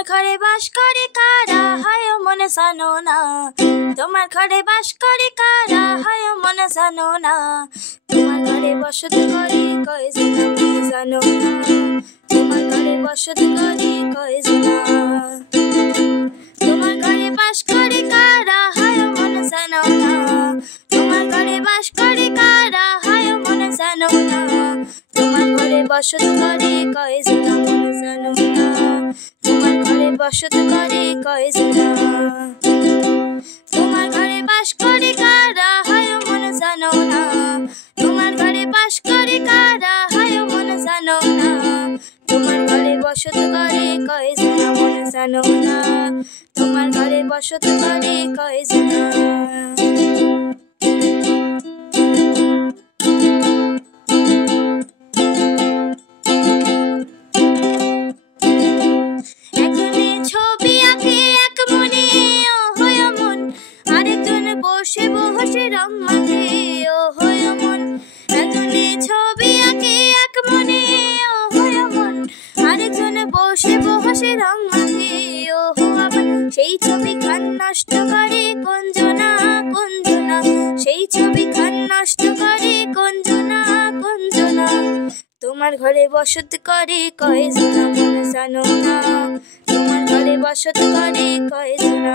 তোমার ঘরে বাস করে কারা হায় মনে জানো না, তোমার ঘরে বাস করে কারা হায় মনে জানো না, তোমার ঘরে বসত করে কয়জন মনে জানো না, তোমার ঘরে বসত করে কয়জন, তোমার ঘরে বাস করে কারা হায় মনে জানো না, তোমার ঘরে বাস করে কারা হায় মনে জানো না, তোমার ঘরে বসত করে কয়জন মনে জানো না, তোমার ঘরে বসত করে কয়জন, তোমার ঘরে বাস করে কারা হায় মনে জানো না, তোমার ঘরে বাস করে কারা হায় মনে জানো না, তোমার ঘরে বসত করে কয়জন মনে জানো না, তোমার ঘরে বসত করে কয়জন। বসে বসে রং মাখে ও হয় মন, একজনে ছবি আঁকে এক মনে ও হয় মন, আরেকজনে বসে বসে রং মাখে ও আমার, সেই ছবি খান নষ্ট করে কোনজনা কোনজনা, সেই ছবি খান নষ্ট করে কোনজনা কোনজনা, তোমার ঘরে বসত করে কয়জনা মনে জানো না, তোমার ঘরে বসত করে কয়জনা,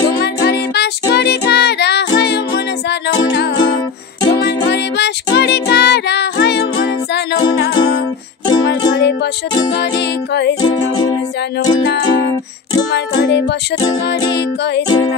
তোমার ঘরে বাস করে কারা হায় মনে জানো না, তোমার ঘরে বাস করে কারা হায় মনে জানো না, তোমার ঘরে বসত করে কয়জন মনে জানো না, তোমার ঘরে বসত করে কয়জন।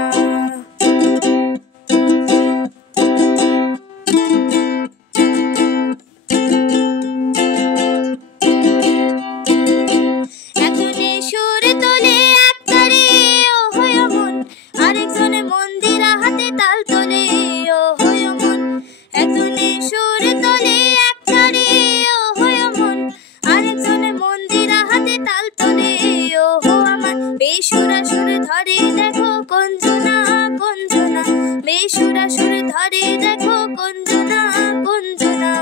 বেসুরা সুরে ধরে দেখো কোনজনা কোনজনা, বেসুরা সুরে ধরে দেখো কোনজনা কোনজনা,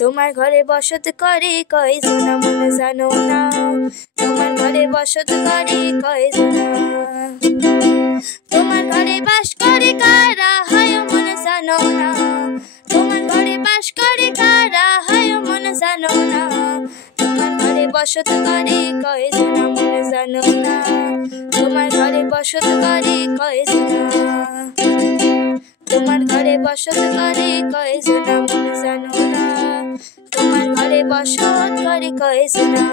তোমার ঘরে বসত করে কয়জনা মনে জানো না, তোমার ঘরে বসত করে কয়জনা, তোমার ঘরে বাস করে কারা হায় মনে জানো না, তোমার ঘরে বাস করে কারা হায় মনে জানো না, তোমার ঘরে বসত করে কয়জনা মনে জানো না, তোমার ঘরে বসত করে কয়জনা, তোমার ঘরে বসত করে কয়জনা মনে জানো না, তোমার ঘরে বসত করে কয়জনা।